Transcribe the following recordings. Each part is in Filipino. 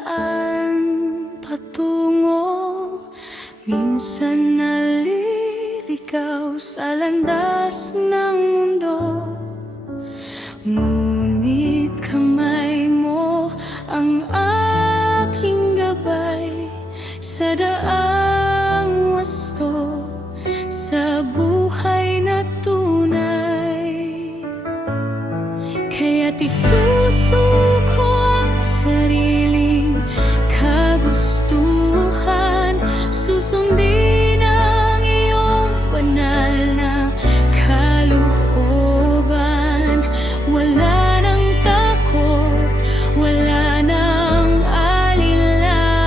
saan patungo. Minsan naliligaw sa landas ng mundo, ngunit kamay mo ang aking gabay sa daang wasto, sa buhay na tunay. Kaya't isusuko ang sariling kagustuhan, susundin ang iyong banal na kalooban. Wala nang takot, wala nang alinlangan,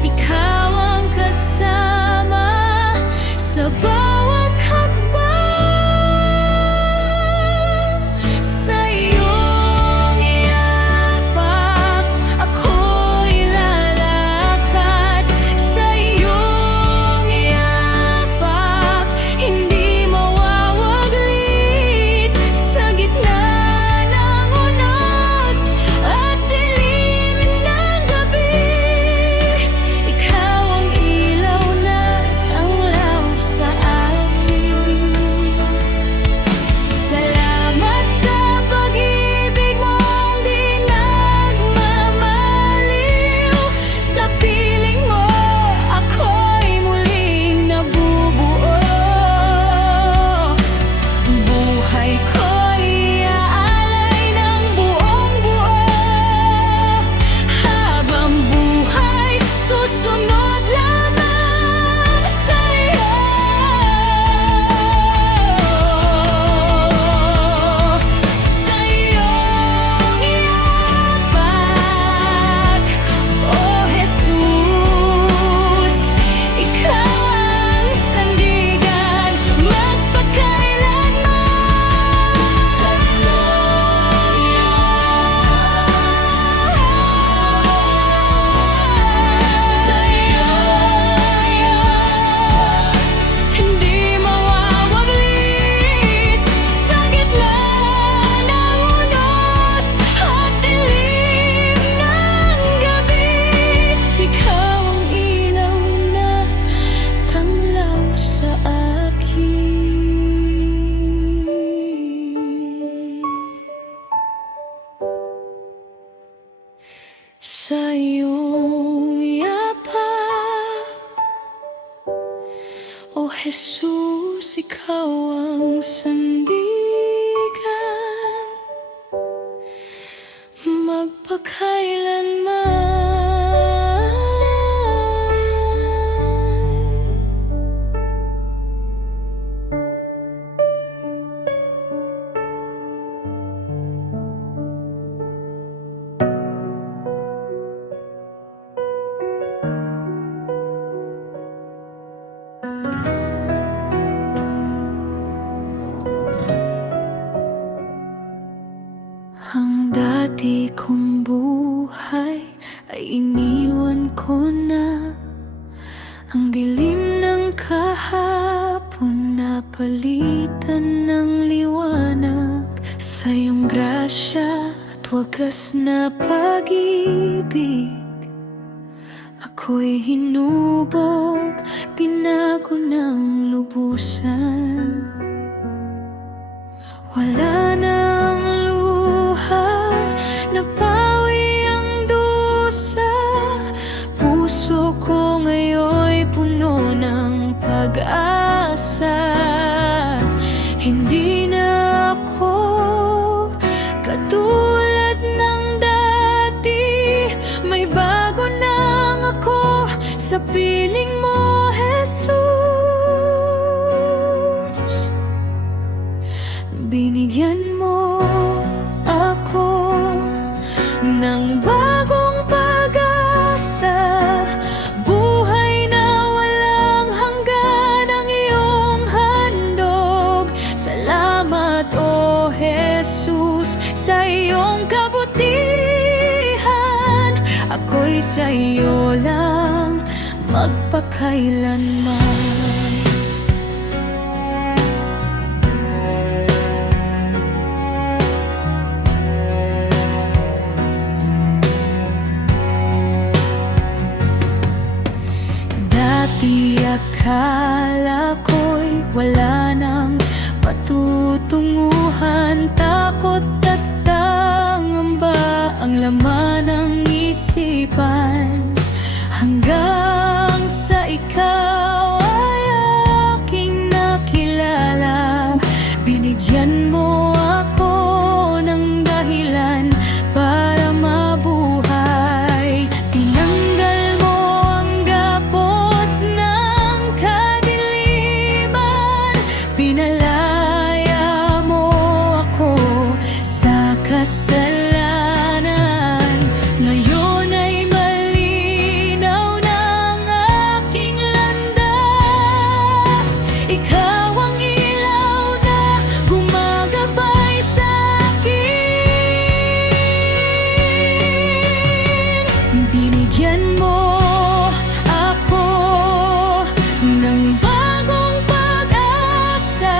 ikaw ang kasama sa bawat hakbang. Sa iyong iyapak ako'y lalakad, sa iyong iyapak hindi mawawaglit. Sa gitna ng unos at dilim ng gabi, ikaw ang ilaw na tanglaw sa akin. Salamat sa pag-ibig mong di nagmamaliw. Sa piling mo ako'y muling nabubuo. Buhay ko'y iaalay ng buong buo. Habang buhay, susunod lamang sa'yo. Sa iyong iyapak, O Jesus, ikaw ang sandigan magpakailanman. Sa iyong iyapak, hindi mawawaglit. Sa gitna ng unos at dilim ng gabi, ikaw ang ilaw na tanglaw sa akin. Sa iyong yapak, O Jesus, ikaw ang sandigan magpakailanman. Ang dati kong buhay ay iniwan ko na. Ang dilim ng kahapon napalitan ng liwanag. Sa iyong grasya at wagas na pag-ibig, ako'y hinubog, binago ng lubusan. Wala nang luha, napawi ang dusa. Puso ko ngayon'y puno ng pag-asa. Hindi na ako katulad ng dati, may bago nang ako sa piling mo, Jesus. Binigyan mo ako ng bagong pag-asa, buhay na walang hanggan ang iyong handog. Salamat, O Jesus, sa iyong kabutihan. Ako'y sa iyo lang magpakailanman. Akala ko'y wala nang patutunguhan, takot at pangamba ang laman ng isipan. Hanggang sa ikaw ay aking nakilala, binigyan mo ako ng dahilan para mabuhay. Tinanggal mo ang gapos ng kadiliman, pinalaya mo ako sa kasalanan. Ngayon ay malinaw ng aking landas, ikaw ang ilaw na gumagabay sa akin. Binigyan mo ako ng bagong pag-asa,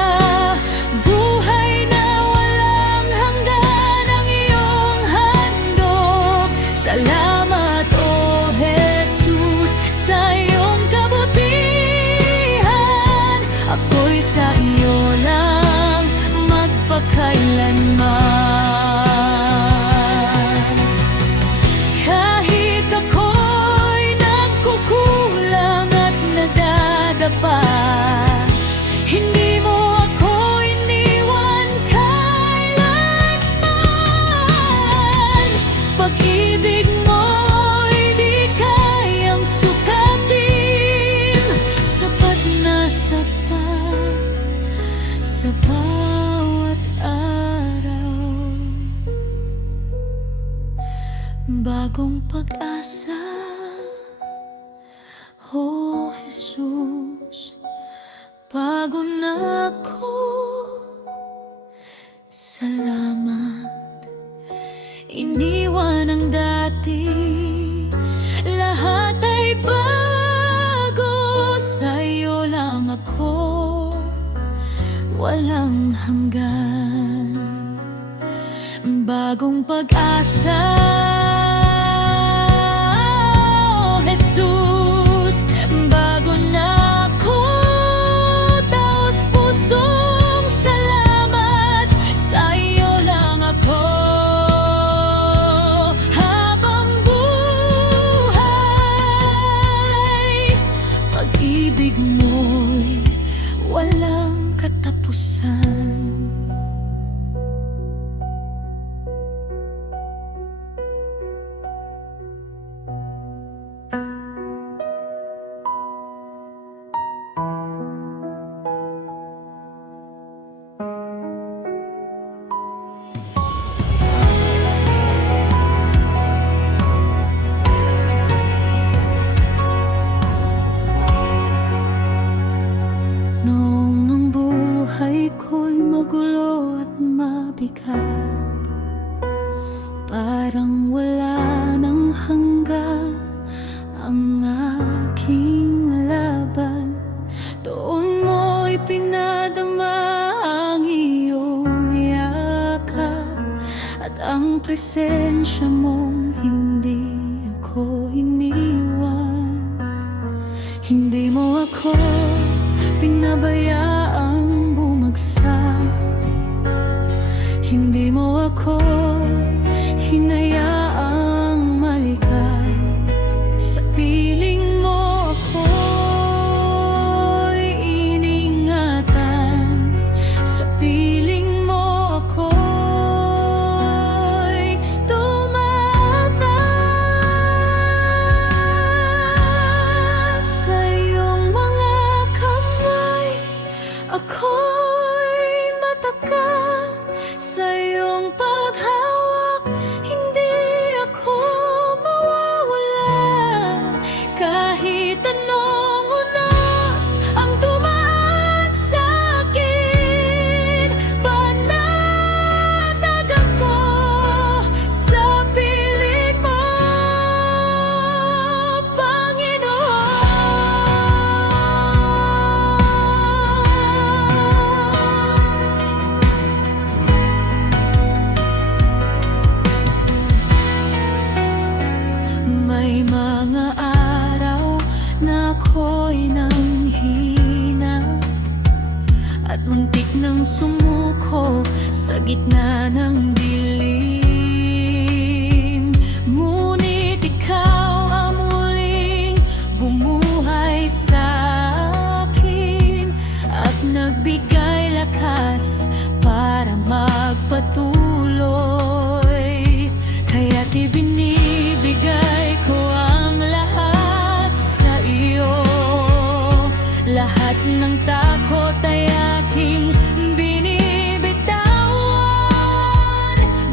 buhay na walang hanggan ang iyong handog. Salamat, O Jesus, sa iyong kabutihan. Ako'y sa iyo lang magpakailanman. Kahit ako'y nagkukulang at nadadapa, hindi mo ako iniwan kailanman. Pag-ibig mo'y di kayang sukatin, sapat na sapat sa bawat araw. Bagong pag-asa, O Jesus, bago na ako. Salamat, iniwan ang dati, lahat ay bago. Sa'yo lang ako, walang hanggan. Bagong pag-asa, O Jesus, bago na ako. Taos pusong salamat, sa iyo lang ako. Habang buhay, pag-ibig mo'y walang katapusan. Noong ang buhay ko'y magulo at mabigat, parang wala nang hanggan ang aking laban. Doon mo'y pinadama ang iyong yakap at ang presensya mong hindi ako iniwan. Hindi mo ako pinabayaang bumagsak, hindi mo ako hinayaang malikay. Sa piling mo ako'y iningatan, sa piling mo ako'y tumatak. Sa iyong mga kamay ako'y matakam, sa iyong paghawak hindi ako mawawala. Kahit anong unos ang dumaan sa akin, panatag ako sa piling mo, Panginoon. May mga araw na ako'y nanghihina, at muntik nang sumuko sa gitna ng dilim. Ngunit ikaw ang muling bumuhay sa akin at nagbigay lakas para magpatuloy. Kaya't ibinibigay ko ang lahat sa iyo. Lahat ng takot ay aking binibitawan,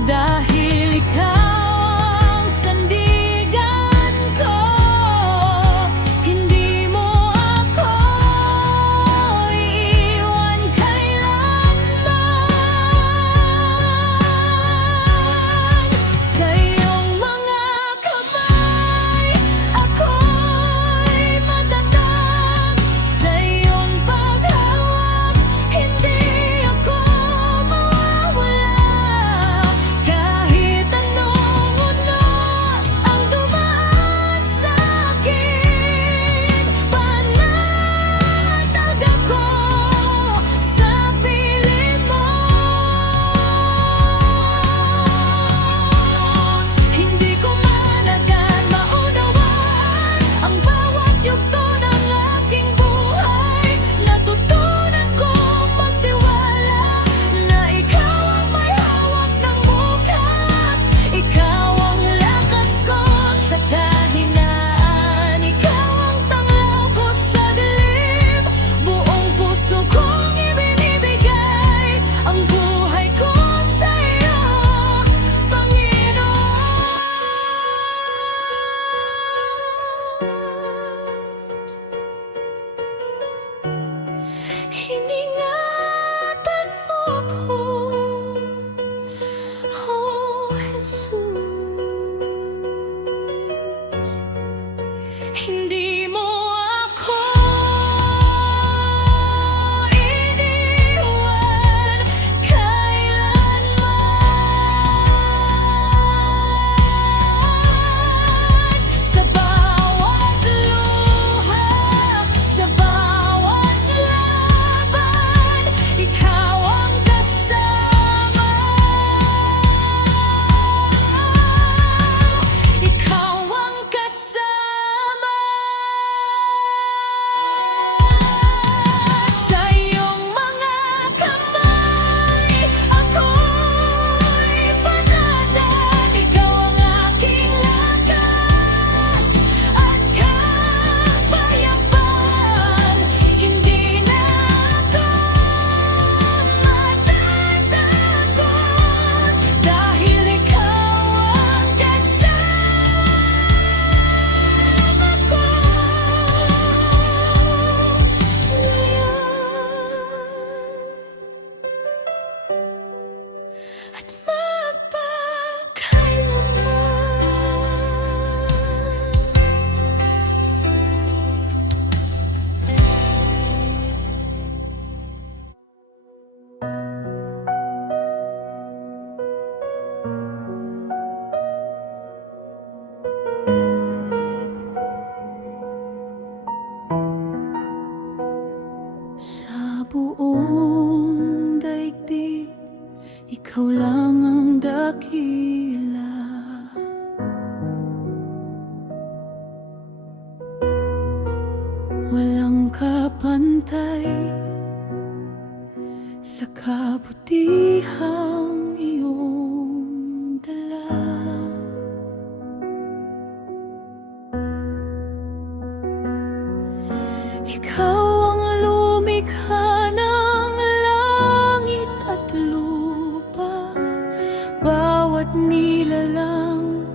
dahil ikaw ang sandigan ko. Hindi mo ako iiwan kailanman. Sa iyong mga kamay ako'y matatag. Sa iyong paghawak hindi ako mawawala. Kahit anong unos ang dumaan sa akin, panatag ako sa piling mo. Hindi ko man agad maunawaan ang bawat yugto ng aking buhay. Natutunan kong magtiwala na ikaw ang may hawak ng bukas. Ikaw ang lakas ko sa kahinaan. Ikaw ang tanglaw ko sa dilim. Buong puso kong ibinibigay ang buhay ko sa iyo, Panginoon. Iningatan mo ako, oh Jesus. Hindi mo ako iniwan kailanman. Sa bawat luha, sa bawat laban, ikaw ang kasama. Ikaw ang kasama. Sa iyong mga kamay ako'y panatag. Ikaw ang aking lakas at kapayapaan. Hindi na ako matatakot, dahil ikaw ang kasama ko ngayon at sa buong daigdig, ikaw lang ang dakila. Walang kapantay sa kabutihang iyong dala. Ikaw ang lumikha ng langit at lupa. Bawat nilalang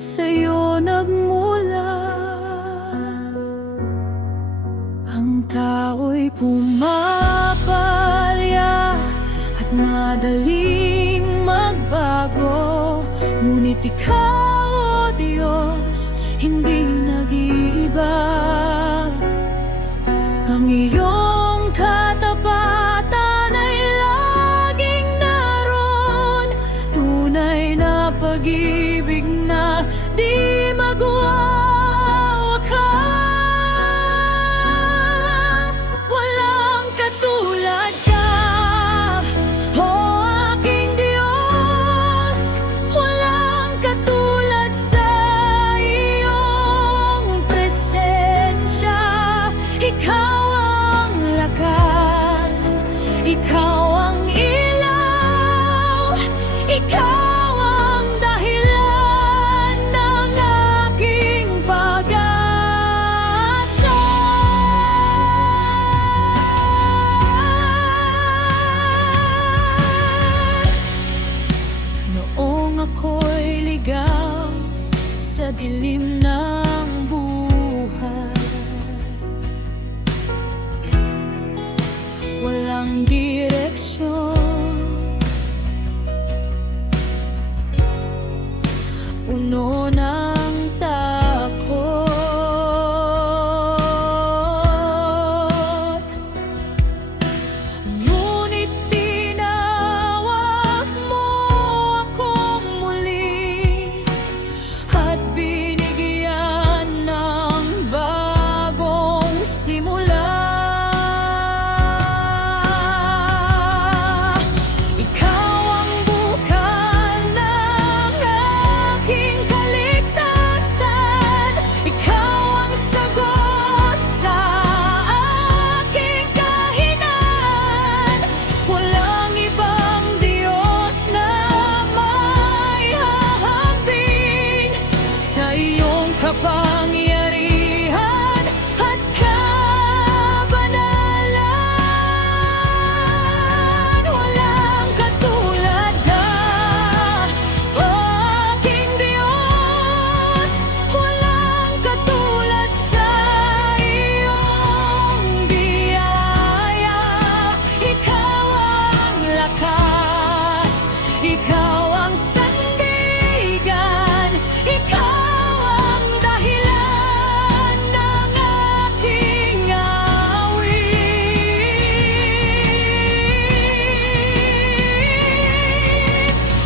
sa'yo nagmula. Ang tao'y pumapalya at madaling magbago. Ngunit ikaw, o Diyos, hindi nag-iiba. Ang iyong katapatan ay laging naroon. Tunay na pag-ibig na di magwawakas. Walang katulad ka. sa dilim ng buhay. Walang direksyon, puno ng takot. Ngunit tinawag mo akong muli at binigyan ng bagong simula. Ikaw ang bukal ng aking kaligtasan. Ikaw ang sagot sa aking kahinaan. Walang ibang Diyos na maihahambing sa iyong kapangyarihan at kabanalan. Walang katulad na aking Diyos. Walang katulad sa iyong biyaya. Ikaw ang lakas, ikaw ang sandigan, ikaw ang dahilan ng aking awit.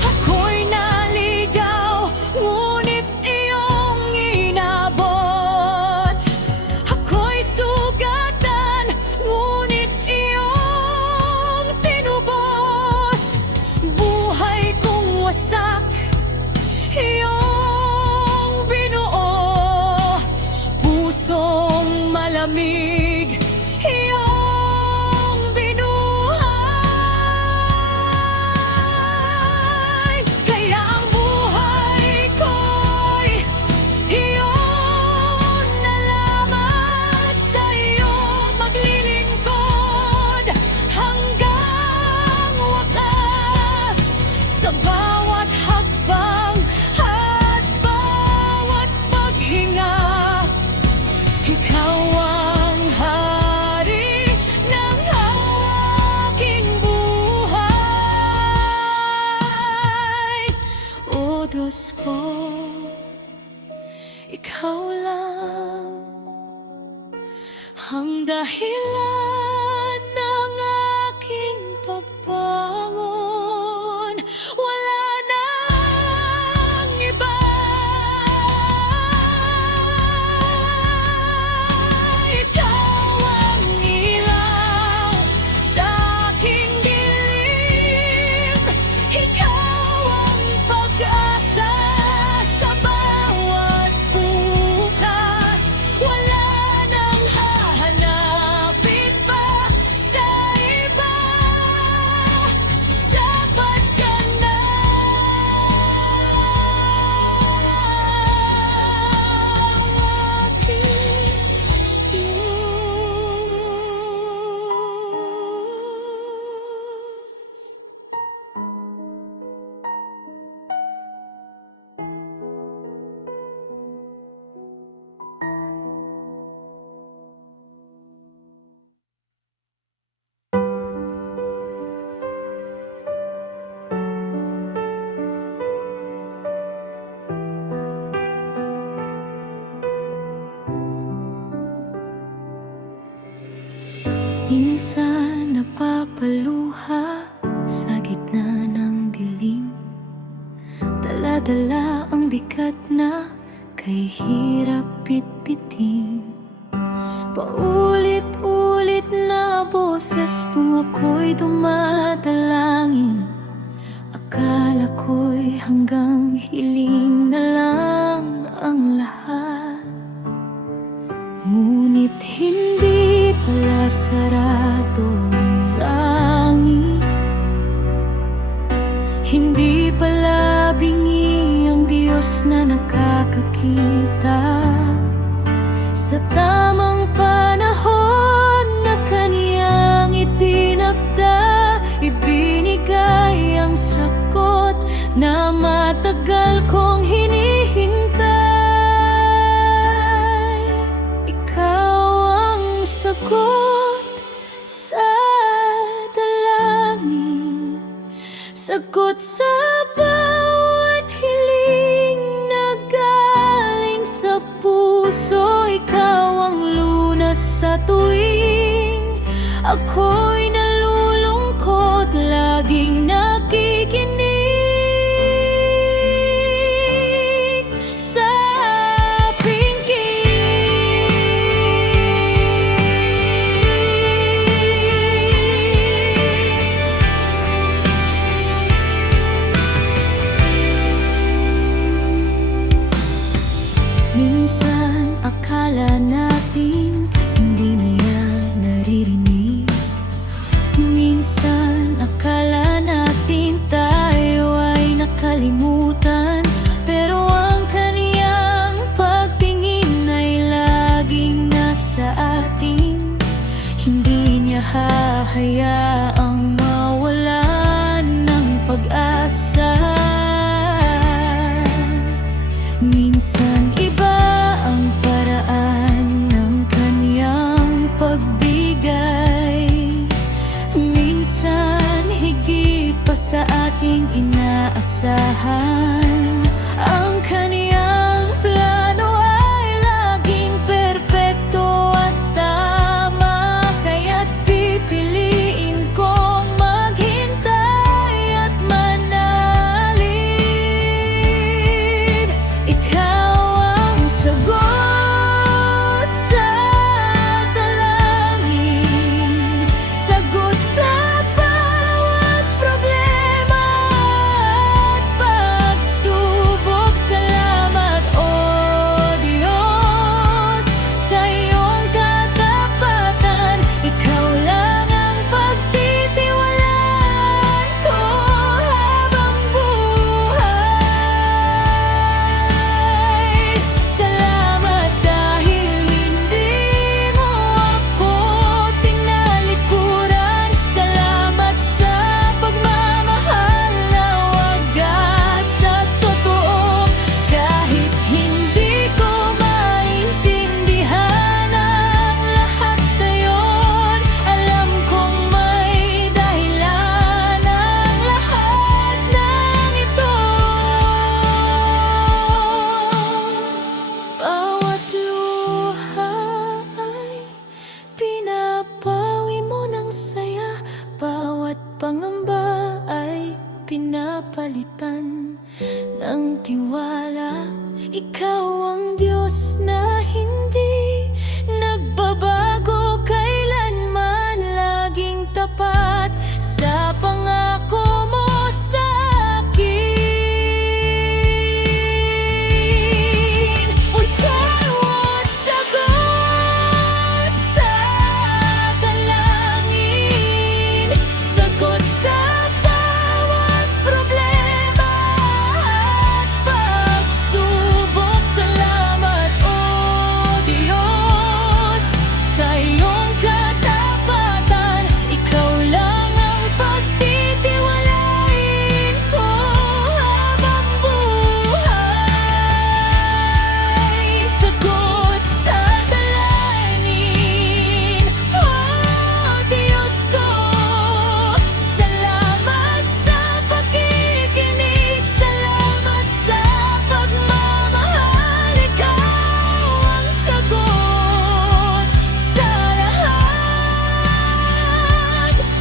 Ako'y naligaw, ngunit iyong inabot. Ako'y sugatan, ngunit iyong tinubos. Buhay kong wasak, iyong binuo. Pusong malamig, iyong binuhay. Kaya ang buhay ko'y iyong nalaman. Sa iyo maglilingkod hanggang wakas. Sa bawat hakbang at bawat paghinga, ikaw ang hari ng aking buhay. O Diyos ko, ikaw lang ang dahilan ng aking pagbangon. Wala nang iba. Ikaw ang ilaw sa aking dilim. Ikaw ang pag-asa sa bawat bukas. Wala nang hahanapin pa sa iba. Sapat ka na. Aking Diyos. Minsan napapaluha sa gitna ng dilim. Dala-dala ang bigat na kay hirap bitbitin. Paulit-ulit na boses tuwing ako'y dumadalangin. Akala ko'y hanggang hiling na lang ang lahat. Ngunit hindi pala sarado ang langit. Hindi pala bingi ang Diyos na nakakakita. Sa tamang panahon na kaniyang itinakda, ibinigay ang sagot na matagal kong hinihintay. sa bawat hiling na galing sa puso. Ikaw ang lunas sa tuwing ako'y nalulungkot, laging nakikinig sa minsan akala natin hindi niya naririnig. Minsan akala natin tayo ay nakalimutan. Pero ang kaniyang pagtingin ay laging nasa atin. Hindi niya hahayaang mawalan ng pag-asa. Minsan iba ang paraan ng kaniyang pagbigay. Minsan higit pa sa ating inaasahan. Ang kaniyang plano ay laging perpekto at tama. Kaya't pipiliin kong maghintay at manalig. Ikaw ang sagot sa dalangin, sagot sa bawat problema at pagsubok. Salamat, O Diyos, sa iyong katapatan. Ikaw lang ang pagtitiwalaan ko habang buhay. Salamat dahil hindi mo ako tinalikuran. Salamat sa pagmamahal na wagas at totoo. Kahit hindi ko maintindihan ang lahat na yun, alam kong may dahilan ang lahat ng ito. Bawat luha ay pinapawi mo ng saya. Bawat pangamba ay pinapalitan ng tiwala. Ikaw ang Diyos na hindi nagbabago kailanman, laging tapat sa pangako mo sa akin. Ikaw ang sagot sa dalangin, sagot sa bawat problema at pagsubok. Salamat, O Diyos, sa iyong katapatan. Ikaw lang ang pagtitiwalain ko habang buhay. Sagot sa dalangin, O Diyos ko. Salamat sa pakikinig, salamat sa pagmamahal. Ikaw ang sagot sa lahat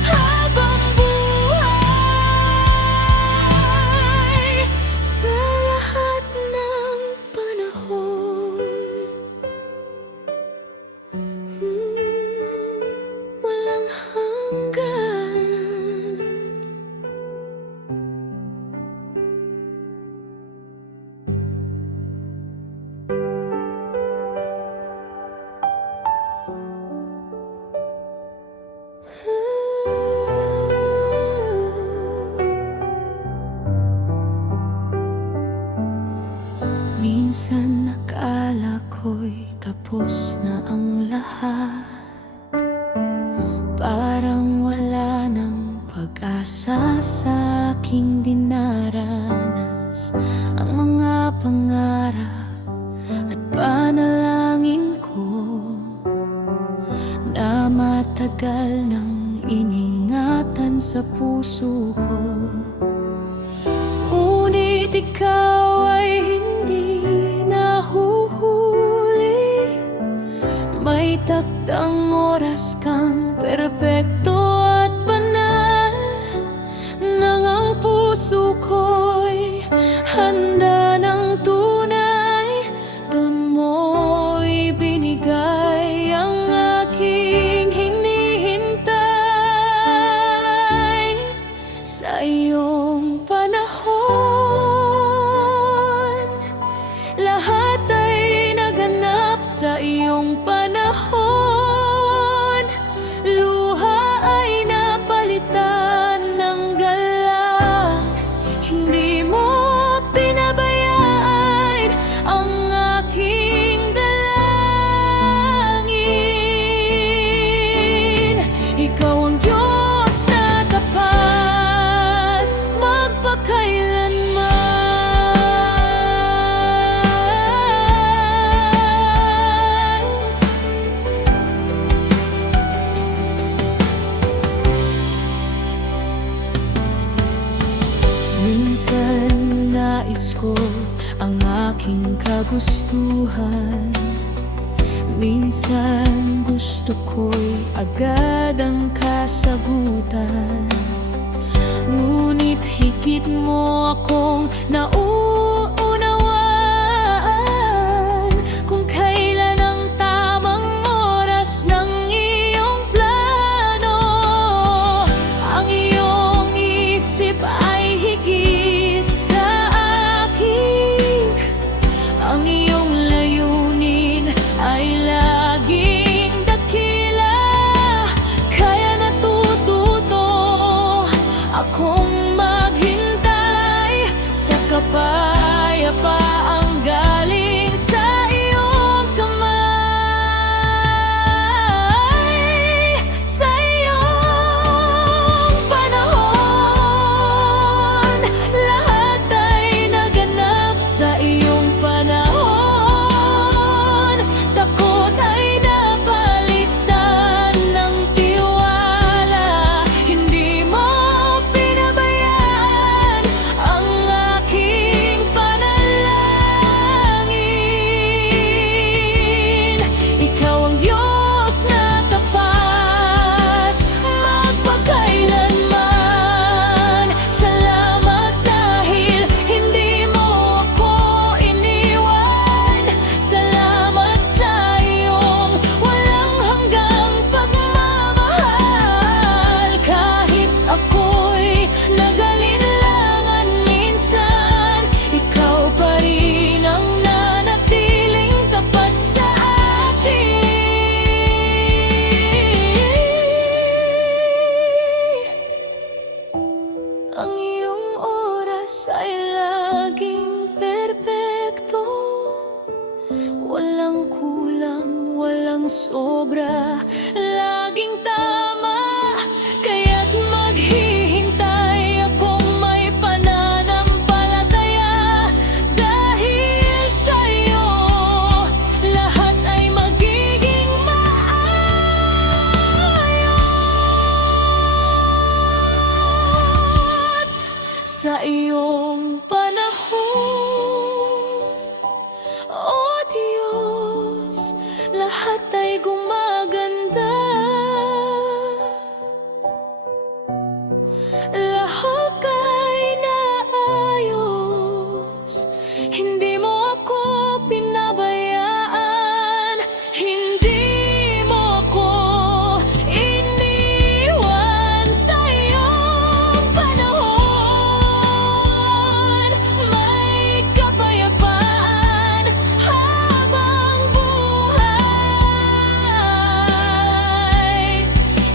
habang buhay. Sa lahat ng panahon, walang hanggan. Minsan akala ko'y tapos na ang lahat. Parang wala nang pag-asa sa aking dinaranas. Ang mga pangarap at panalangin ko na matagal nang iningatan sa puso ko. ang aking kagustuhan. Minsan gusto ko'y agad ang kasagutan, ngunit higit mo akong nauunawaan kung kailan ang tamang oras ng iyong plano. Ang iyong isip ay higit sa akin, ang iyong layunin ay laging dakila. Kaya natututo akong maghintay sa kapayapaang galing sa iyong kamay. Sa iyong panahon, lahat ay naganap sa iyong panahon. Takot ay napalitan ng tiwala, hindi mo pinabayaan ang aking panalangin. Ikaw ang Diyos na tapat magpakailanman. Salamat dahil hindi mo ako iniwan. Salamat sa iyong walang hanggang pagmamahal. Kahit ako'y nag-alinlangan minsan, ikaw pa rin ang nanatiling tapat sa akin. Ang iyong oras ay laging perpekto, walang kulang, walang sobra, laging tama. Kaya't maghihintay akong may pananampalataya, dahil sa'yo lahat ay magiging maayos. Sa iyong panahon, O Diyos, lahat ay gumaganda. Lahat ay naayos, hindi mo ako pinabayaan, hindi mo ako iniwan. Sa iyong panahon, may kapayapaan habang buhay.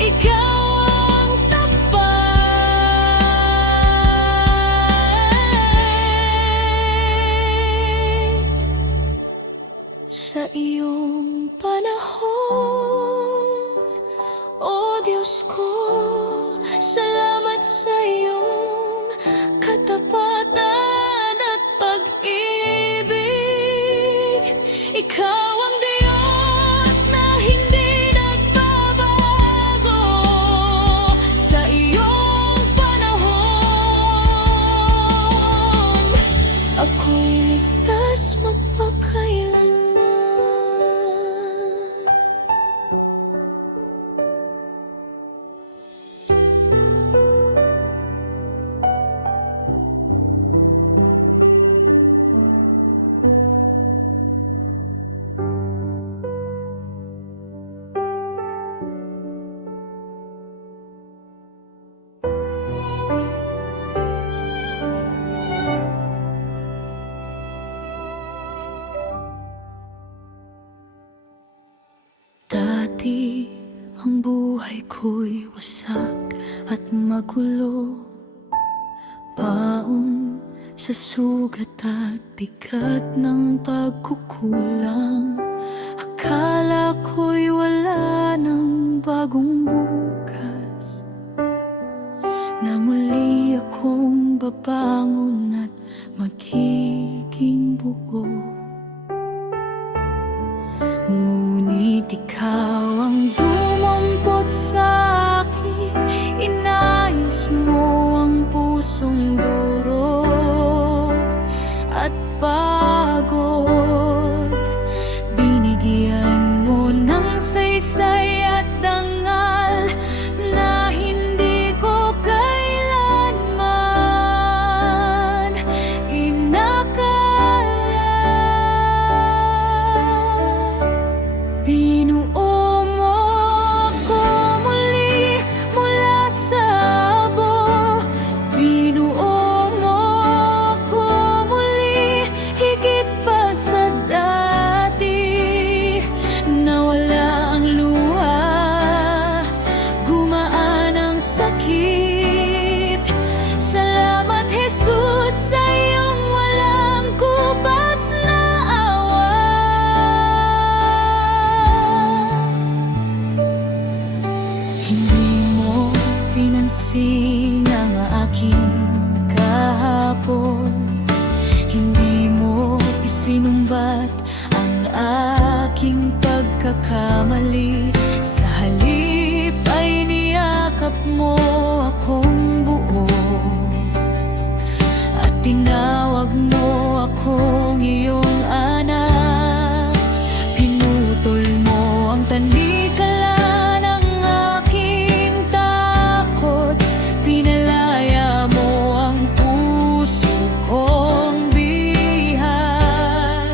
Ikaw ang tapat. Sa iyong panahon, O Diyos ko, salamat sa iyong katapatan at pag-ibig. Ikaw ang Diyos na hindi nagbabago. Sa iyong panahon, ako'y ligtas magpakailanman. Dati ang buhay ko'y wasak at magulo, baon sa sugat at bigat ng pagkukulang. Akala ko'y wala ng bagong bukas, na muli akong babangon at magiging buo. Ngunit ikaw ang dumampot sa akin, inayos mo ang pusong durog at pagod. Binigyan mo ng saysay at dangal na hindi ko kailanman inakala. Binuo mo ako muli mula sa abo. Binuo mo ako muli higit pa sa dati. Nawala ang luha, gumaan ang sakit. Salamat Jesus sa iyong walang kubas na awa. Hindi mo pinansin ang aking kahapon. Hindi mo isinumbat ang aking pagkakamali. Sa halip ay niyakap mo akong buo at tinawag mo akong iyong anak. Pinutol mo ang tanikala ng aking takot. Pinalaya mo ang puso kong bihat.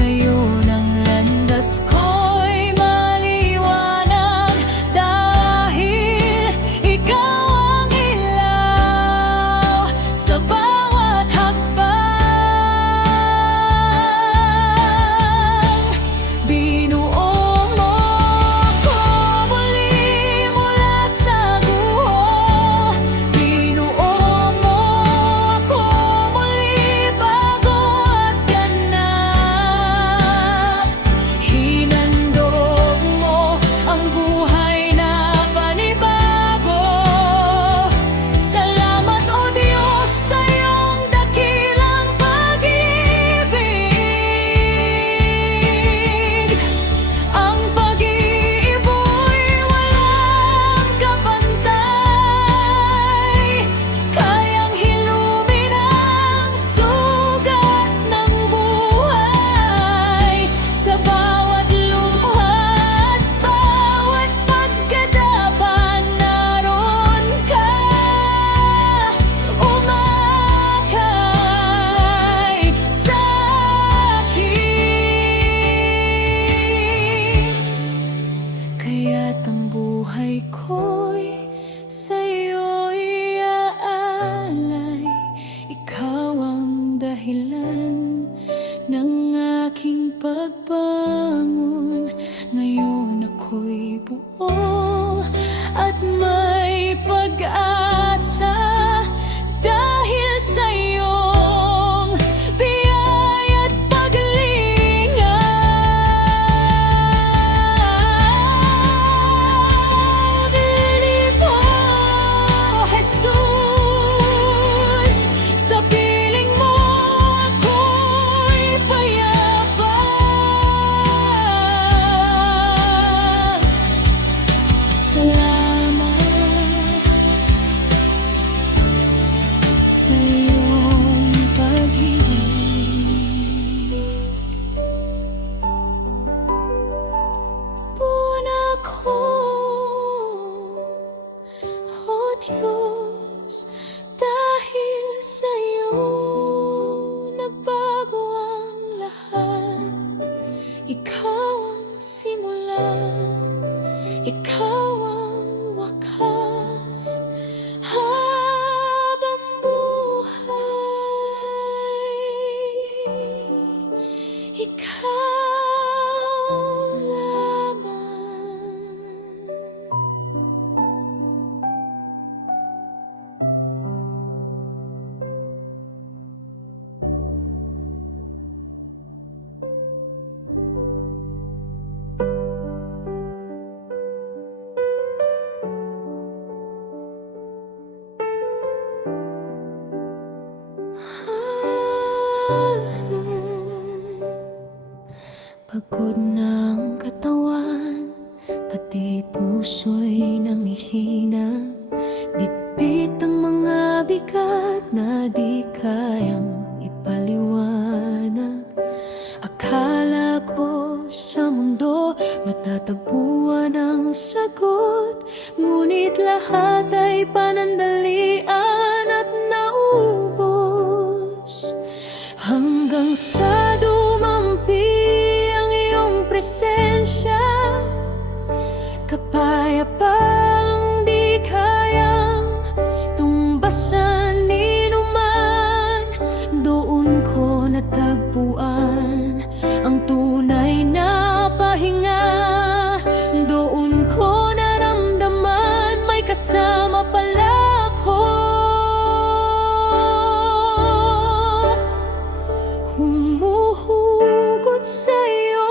Ngayon ang landas ko'y maliwanag dahil ikaw ang ilaw sa bawat hakbang. Binuo mo ako muli mula sa guho. Binuo mo ako muli bago at ganap. Hinandog mo ang buhay na panibago. Salamat o Diyos sa iyong dakilang pag-ibig. Ang pag-ibig mo'y walang kapantay. Kayang hilumin ang sugat ng buhay. Sa bawat lumha at bawat pagkadapan naroon ka. Umakay sa akin. Kaya't ang buhay ko'y sa'yo'y iaalay. Ikaw ang dahilan ng aking pagbangon. Ngayon ako'y buo at may pag-asa dahil sa iyong biyaya at paglingap. Bili po, Jesus, sa piling mo ako'y payapa. Salamat sa iyong pag-ibig. Buon ako, O Diyos, dahil sa iyo nagbago ang lahat. Ikaw ang simula, ikaw ang wakas. Habang buhay, ikaw lamang. Pagod ng katawan, pati puso'y nanghihina. Bitbit ang mga bigat na di kayang ipaliwanag. matatagpuan ang sagot. Ngunit lahat ay panandalian at naubos, hanggang sa dumampi ang iyong presensya. Kapayapang di kayang tumbasan ni numan. Doon ko natagpuan ang tunay na pahinga. Doon ko naramdaman may kasama pala ako. Humuhugot sa'yo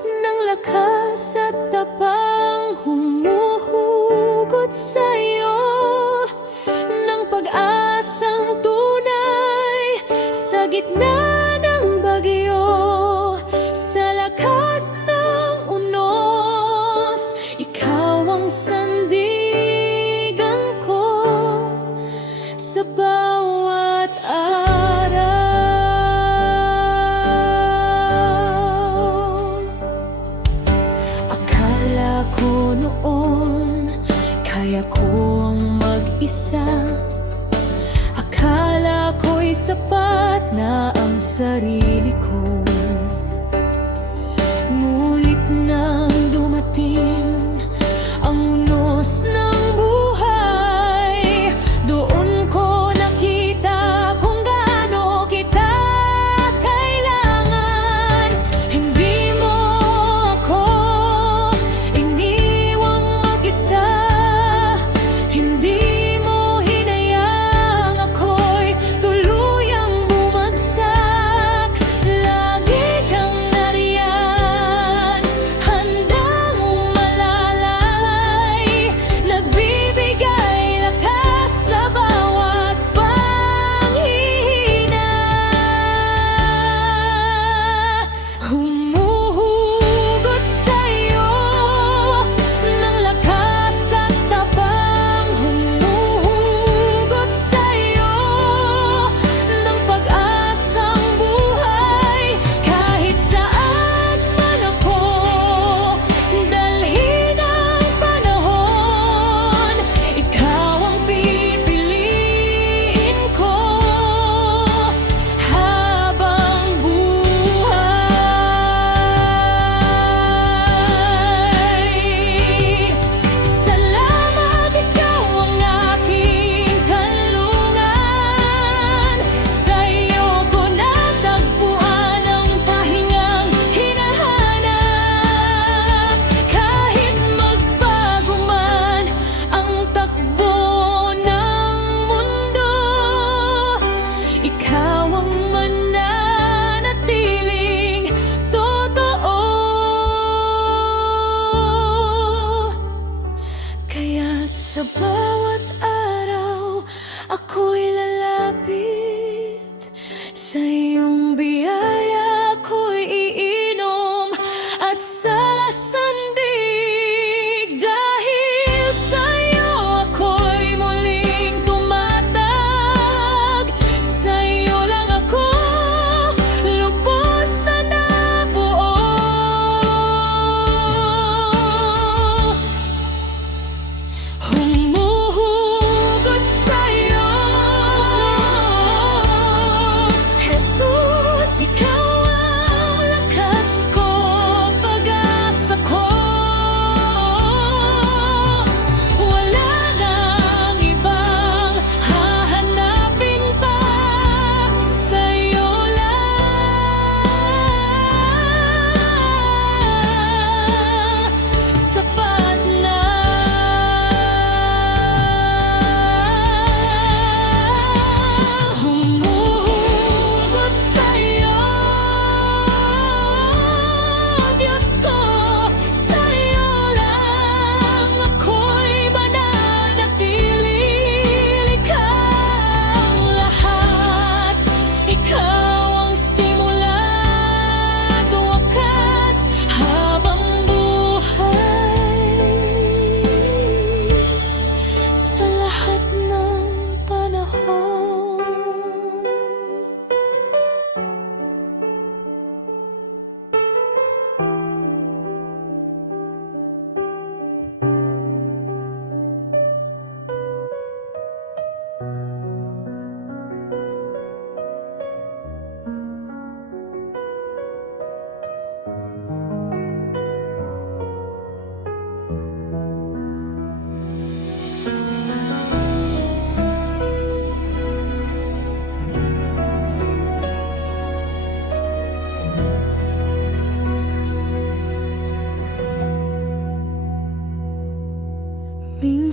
ng lakas at tapang, humuhugot sa'yo ng pag-asang tunay. Sa gitna ng bagyo, sa lakas ng unos, ikaw ang sandigan ko sa bawat araw. Akala ko noon kaya ko ang mag-isa. Akala ko'y sapat na ang sarili ko. Ngunit nang dumating ang unos ng buhay, doon ko nakita kung gaano kita kailangan. Hindi mo ako iniwang mag-isa. Hindi mo hinayang ako'y tuluyang bumagsak. Lagi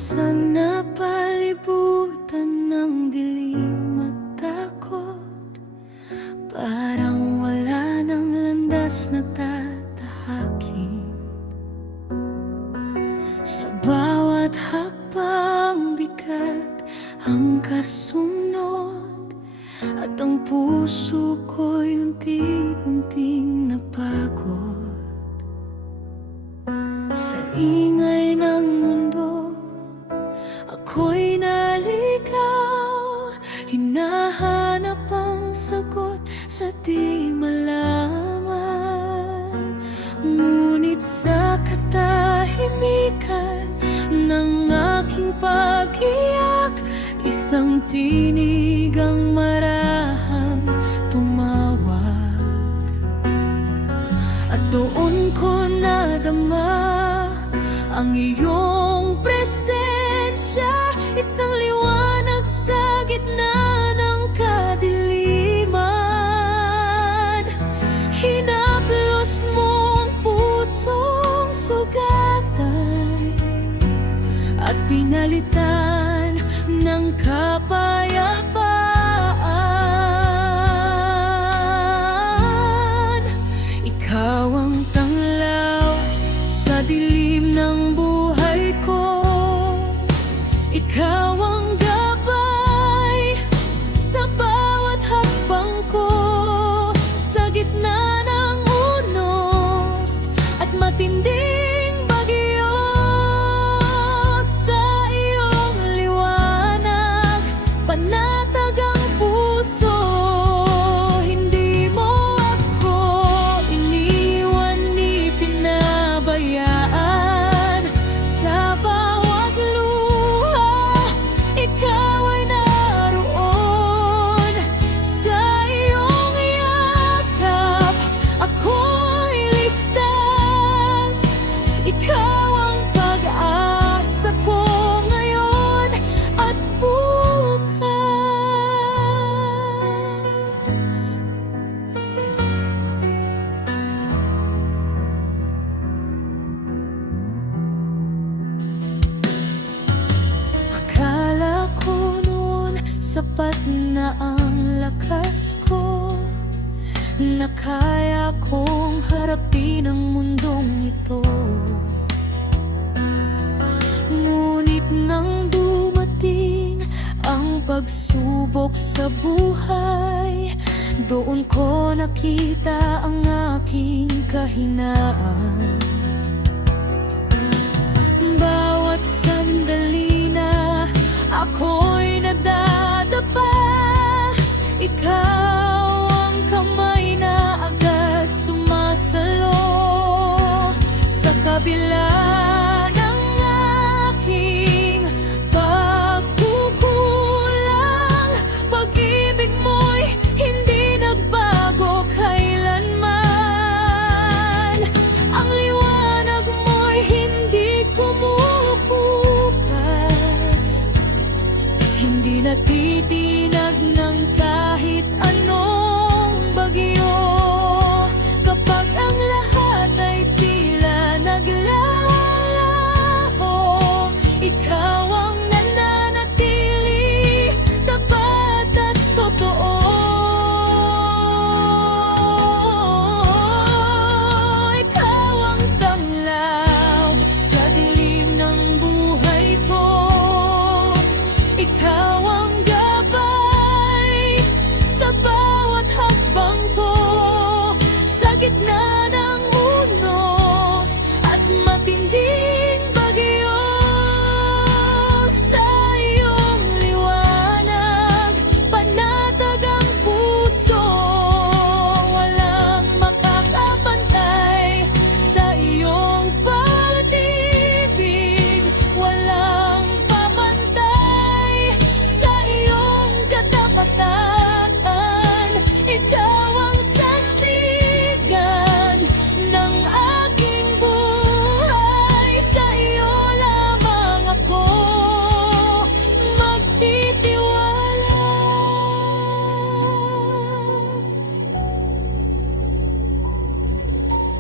Minsan napalibutan ng dilim at takot, parang wala nang landas na tatahakin. Sa bawat hakbang bigat ang kasunod, at ang puso ko'y unti-unting napagod. Sa ingay ng mundo, ako'y naligaw, hinahanap ang sagot sa di malaman. Ngunit sa katahimikan ng aking pag-iyak, isang tinig ang marahang tumawag. At doon ko nadama ang iyong presensya, isang liwanag sa gitna ng kadiliman. Hinaplos mo ang pusong sugatan at pinalitan ng kapayapaan. Ikaw ang tanglaw sa dilim ng buhay ko, ikaw ang gabay sa bawat hakbang ko. Sa gitna ng unos at matinding bagyo, sa iyong liwanag panatag ang puso. Hindi mo ako iniwan ni pinabayaan. Sa bawat luha, ikaw ay naroon. Sa iyong yakap, ako'y ligtas. Ikaw ang pag-asa ko ngayon at bukas. Akala ko noon sapat na ang lakas ko, na kaya kong harapin ang mundong ito. Ngunit nang dumating ang pagsubok sa buhay, doon ko nakita ang aking kahinaan. Bawat sandali na ako'y nadadapa, ikaw ang kamay na agad sumasalo. Sa kabila ng aking pagkukulang, pag-ibig mo'y hindi nagbago kailanman. Ang liwanag mo'y hindi kumukupas, hindi natitinag ng kahit anong bagyo. Kapag ang lahat ay tila naglalaho, ikaw ang nananatili, tapat at totoo. Ikaw ang tanglaw sa dilim ng buhay ko, ikaw ang gabay sa bawat hakbang ko. Sa gitna ng unos at matinding bagyo, sa iyong liwanag panatag ang puso. Walang makakapantay sa iyong pag-ibig, walang papantay sa iyong katapatan. Ikaw ang sandigan ng aking buhay, sa iyo lamang ako magtitiwala.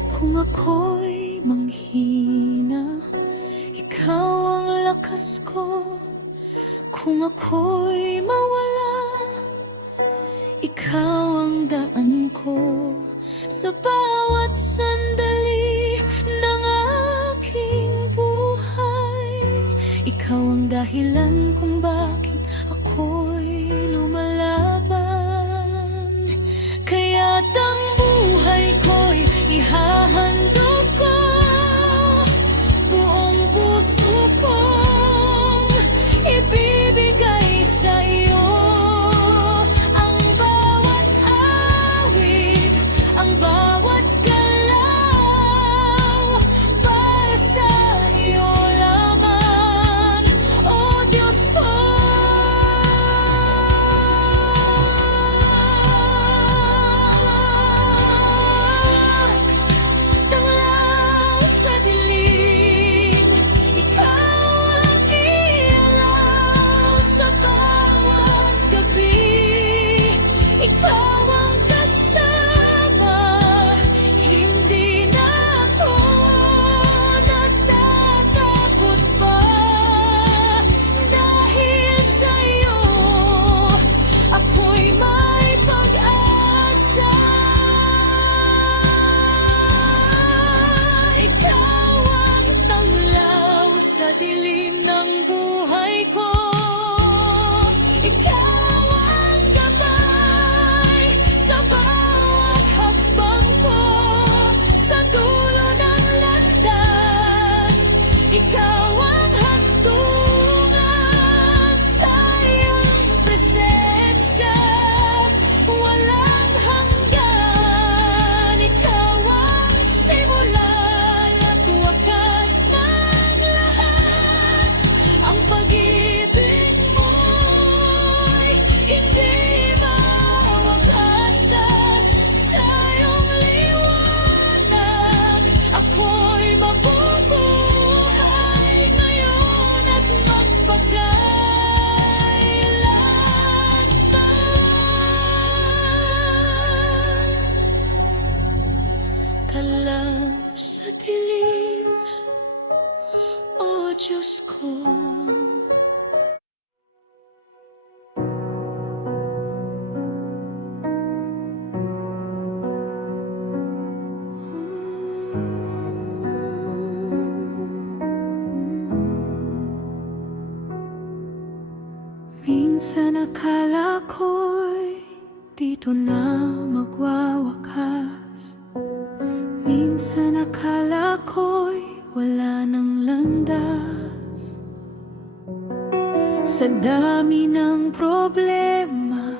Kung ako'y manghina, ikaw ang lakas lakas ko. Kung ako'y mawala, ikaw ang daan ko. Sa bawat sandali ng aking buhay, ikaw ang dahilan kung bakit ako'y lumalaban. Kaya't ang buhay ko'y ihahandog ko, buong puso kong ibibigay sa iyo. Ang bawat awit, ang bawat galaw, para sa iyo lamang, o Diyos ko. Tanglaw sa dilim, ikaw ang ilaw sa bawat gabi. Ikaw ang kasama, hindi na ako natatakot pa. Dahil sa iyo, ako'y may pag-asa. Ikaw ang tanglaw sa dilim ng buhay ko. Ikaw ang gabay sa bawat hakbang ko. Sa dulo ng landas, ikaw ang hantungan. Sa iyong presensya, walang hanggan. Ikaw ang simulan at wakas ng lahat. Ang pag-ibig mo'y hindi mawawagkas. Sa iyong liwanag, ako'y mabubuhay ngayon at magpakailanman. Tanglaw sa dilim, o Diyos ko. Minsan akala ko'y dito na magwawakas. Minsan akala ko'y wala nang landas. Sa dami ng problema,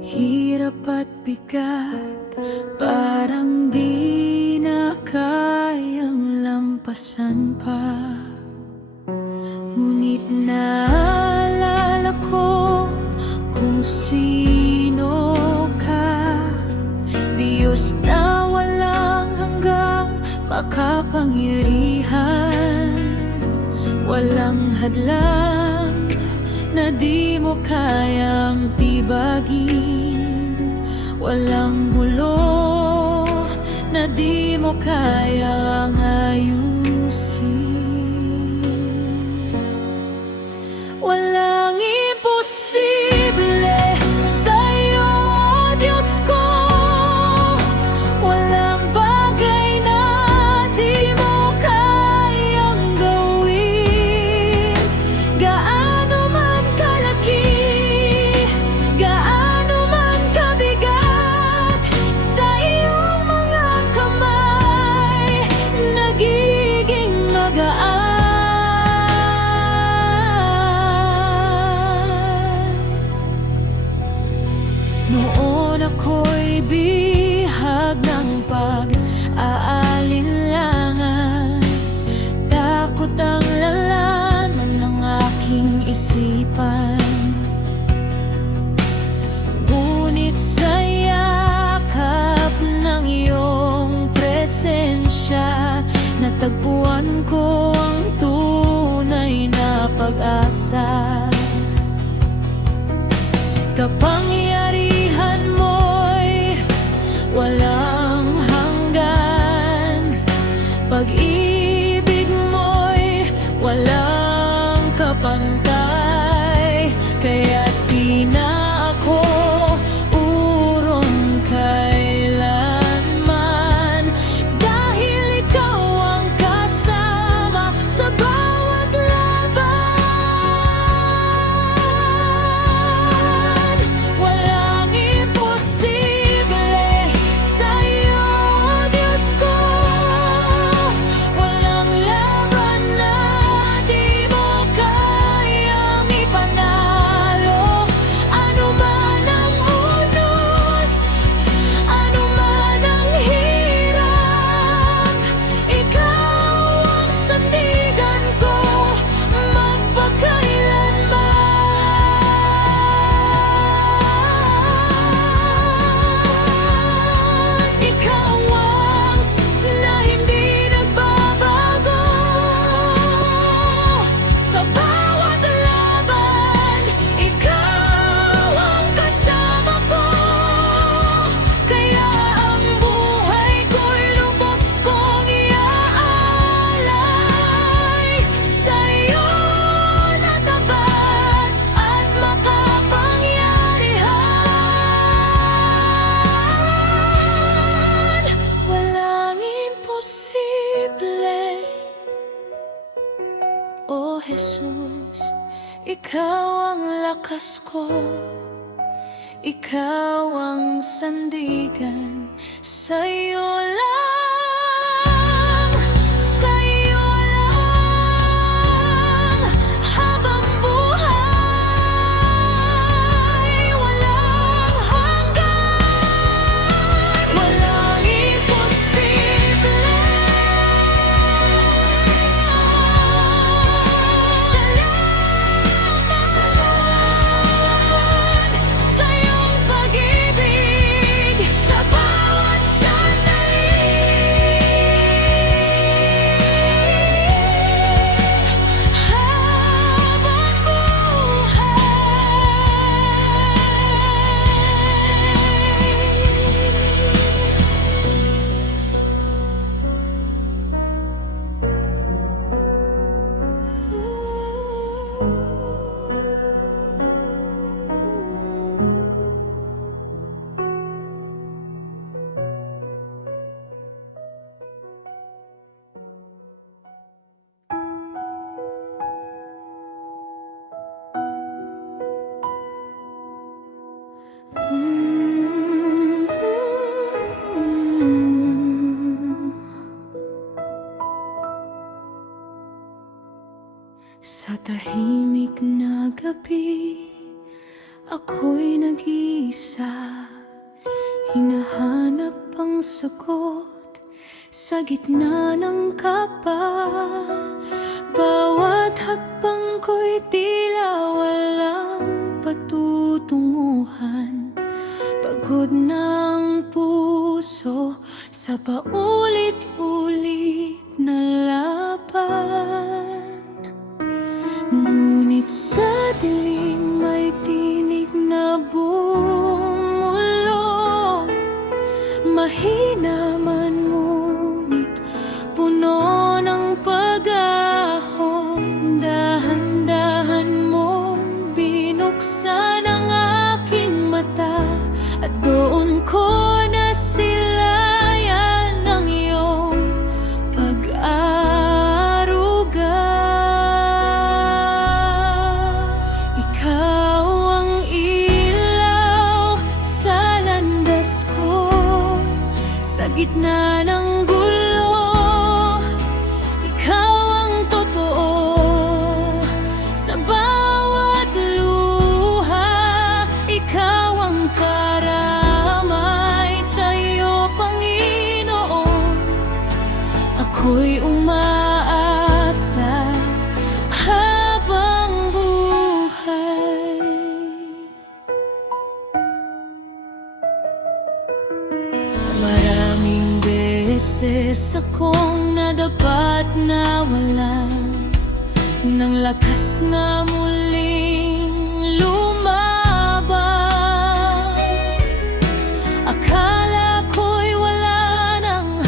hirap at bigat, parang di na kayang lampasan pa. Ngunit naalala ko kung sino ka, Diyos na walang hanggang makapangyarihan. Walang hadlang na di mo kayang tibagin. Walang gulo na di mo kayang ayusin. Walang imposible sa'yo, Diyos ko. Walang bagay na di mo kayang gawin. Gaano man kalaki, gaano man kabigat, sa iyong mga kamay nagiging magaan. Noon ako'y bihag ng pag-aalinlangan. Takot ang lalaman ng aking isipan. Ngunit sa yakap ng iyong presensya, natagpuan ko ang tunay na pag-asa. Kapangyarihan mo'y walang hanggan. Pag-ibig mo'y walang Ikaw ang wings na hindi nagbabago. Sa bawat laban, ikaw ang kasama ko. Kaya ang buhay ko'y lubos kong iaalay sa'yo na tapat at makapangyarihan. Walang imposible, O Jesus, ikaw ang lakas ko, ikaw ang sandigan. Sa'yo lang, sa'yo lang, habang buhay, walang hanggan. Walang imposible. Salamat sa iyong pag-ibig sa bawat sandali. Habang sa tahimik na gabi, ako'y nag-iisa, hinahanap ang sagot sa gitna ng kaba. Bawat hakbang ko'y tila walang patutunguhan. Pagod ng puso sa paulit-ulit na laban. Ngunit sa dilim may tinig na bumulong. Mahina man ngunit puno ng pag-ahon. Dahan-dahan mong binuksan ang aking mata, at doon ko nasilayan ang iyong pag-aruga. Ikaw ang ilaw sa landas ko, sa gitna ng gulo. Ikaw ang totoo sa bawat luha. Ikaw ang karamay, sa'yo, Panginoon, ako'y umaasa habang buhay. Maraming beses akong nadapat na wala ng lakas na muling lumaban. Akala ko'y wala nang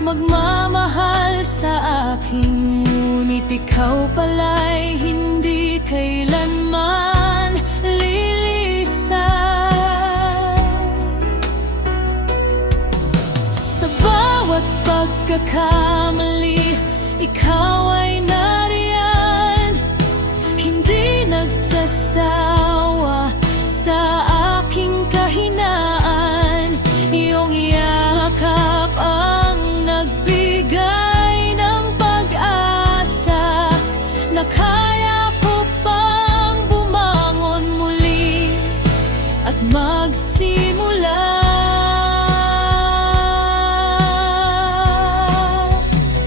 magmamahal sa akin, ngunit ikaw pala'y hindi kailanman lilisan. Sa bawat pagkakamali, ikaw ay nariyan, hindi nagsasawa sa aking kahinaan. Iyong yakap ang nagbigay ng pag-asa, na kaya ko pang bumangon muli at magsimula.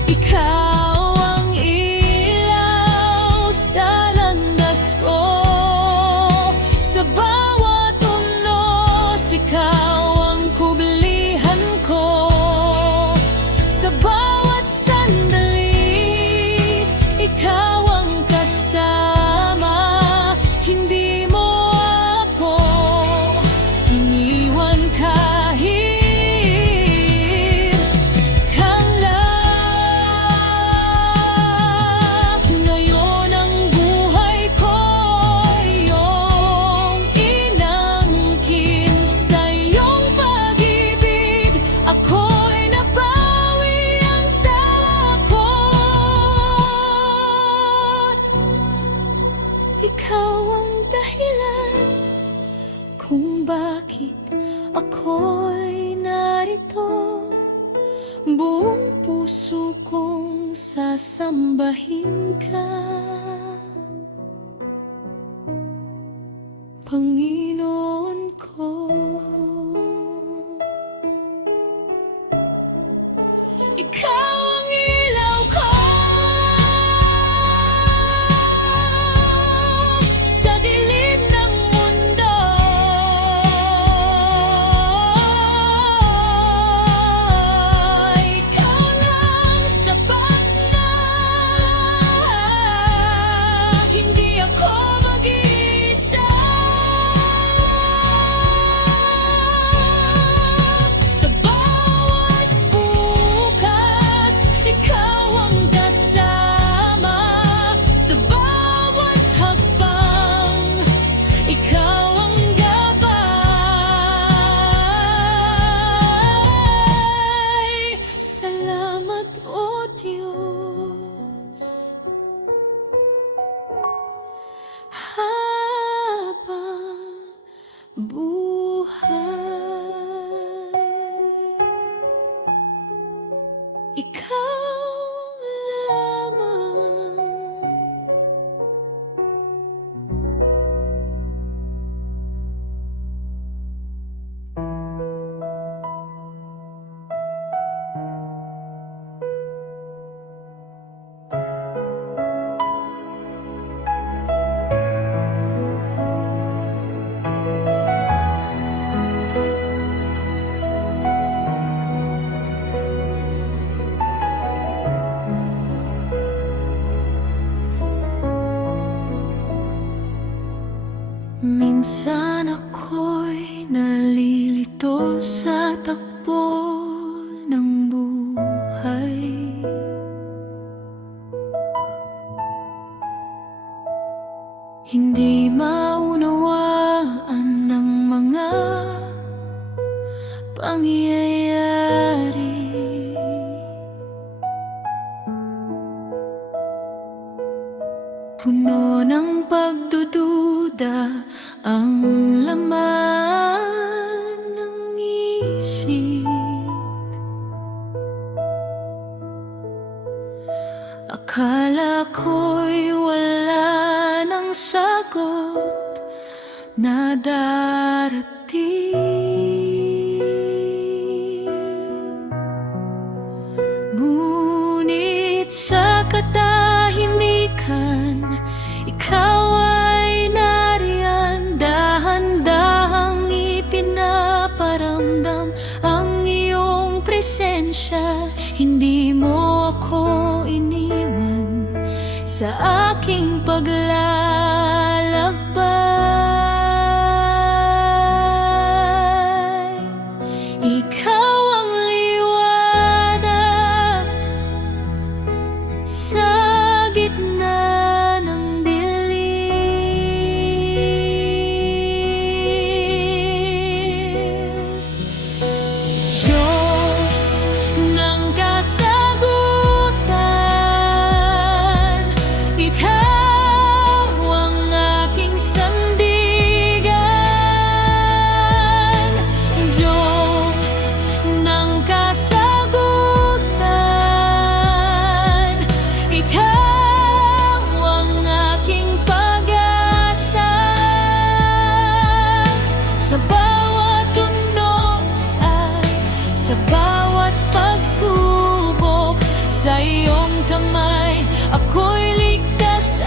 Ikaw ang ilaw sa landas ko, Buong puso kong sasambahin ka, Panginoon ko. Ikaw ang ilaw ko sa dilim ng mundo. Ikaw lang sapat na hindi ako mag-iisa. Sa bawat bukas, ikaw ang kasama. Sa bawat hakbang, ikaw ang gabay. Salamat, O Diyos, habang buhay. Ikaw lamang. Minsan ako'y nalilito sa takbo ng buhay. Hindi maunawaan ng mga pangyayari. Puno ng pagdududa ang laman ng isip. Akala ko'y wala ng sagot na darating. Ngunit sa katahimikan, ikaw ay nariyan. Dahan-dahang ipinaparamdam ang iyong presensya. Hindi mo ako iniwan sa aking paglalakbay. Ikaw ang liwanag sa gitna ng dilim. Diyos ng kasagutan, Ikaw ang aking sandigan. Diyos ng kasagutan, Ikaw ang aking pag-asa. Sa bawat tunos ay sa bawat pagsubok, sa iyong kamay ako'y ligtas.